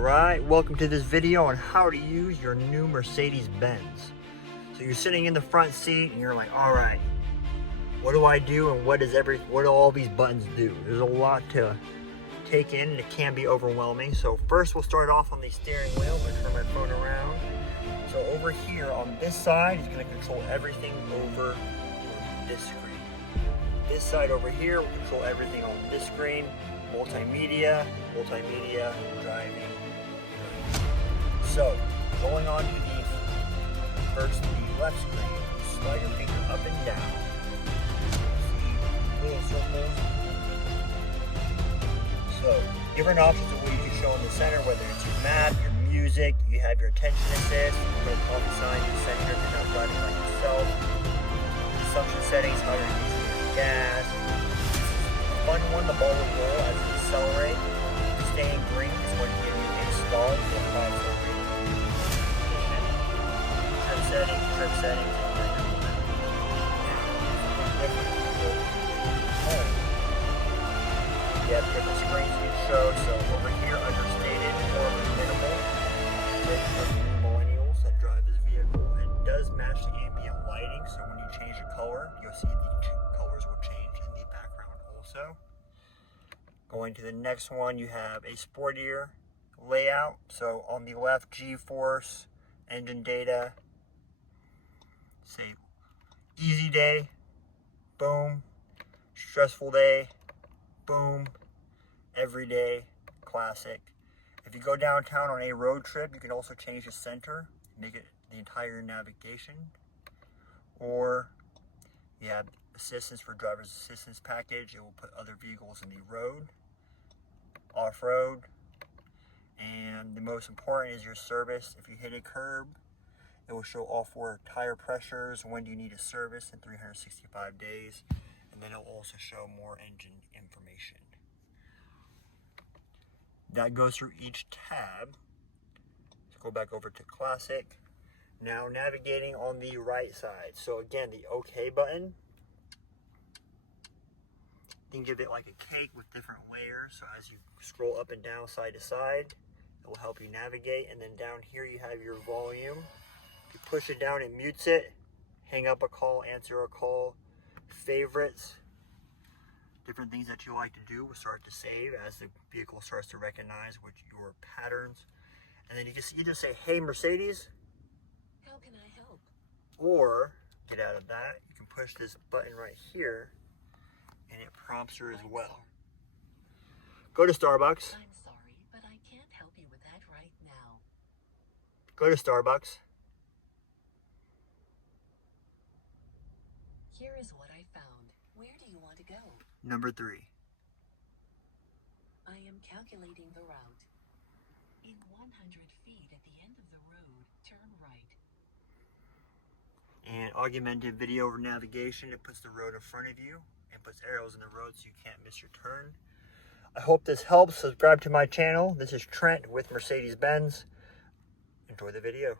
Alright, welcome to this video on how to use your new Mercedes-Benz. So you're sitting in the front seat and you're like, alright, what do I do and what do all these buttons do? There's a lot to take in and it can be overwhelming. So first we'll start off on the steering wheel. I'm going to turn my phone around. So over here on this side is going to control everything over this screen. This side over here will control everything on this screen. Multimedia, driving. So, going on to the left screen, slide your finger up and down. See little circles. So, different options of what you can show in the center, whether it's your map, your music, you have your attention assist, you put a coffee sign, you set your you're not driving by yourself. Consumption settings, how you're using your gas. Fun one, the ball will roll as you accelerate. Staying green is when you give a stall for 5 seconds. Trip settings, you have different screens you can show. So over here, understated or minimal. For millennials that drive this vehicle, it does match the ambient lighting. So when you change the color, you'll see the colors will change in the background also. Going to the next one, you have a sportier layout. So on the left, G-force, engine data, say easy day, boom, stressful day, boom, everyday, classic. If you go downtown on a road trip, you can also change the center, make it the entire navigation, or you have assistance for driver's assistance package. It will put other vehicles in the road, off-road, and the most important is your service. If you hit a curb, it will show all 4 tire pressures, when do you need a service in 365 days, and then it will also show more engine information. That goes through each tab. So go back over to classic. Now navigating on the right side. So again, the OK button. Think of it like a cake with different layers. So as you scroll up and down, side to side, it will help you navigate. And then down here you have your volume. If you push it down, it mutes it. Hang up a call, answer a call, favorites. Different things that you like to do will start to save as the vehicle starts to recognize what your patterns. And then you can either say, hey Mercedes, how can I help? Or get out of that, you can push this button right here and it prompts her as well. Go to Starbucks. I'm sorry, but I can't help you with that right now. Go to Starbucks. Here is what I found. Where do you want to go? Number 3. I am calculating the route. In 100 feet at the end of the road, turn right. And augmented video over navigation, it puts the road in front of you and puts arrows in the road so you can't miss your turn. I hope this helps. Subscribe to my channel. This is Trent with Mercedes-Benz. Enjoy the video.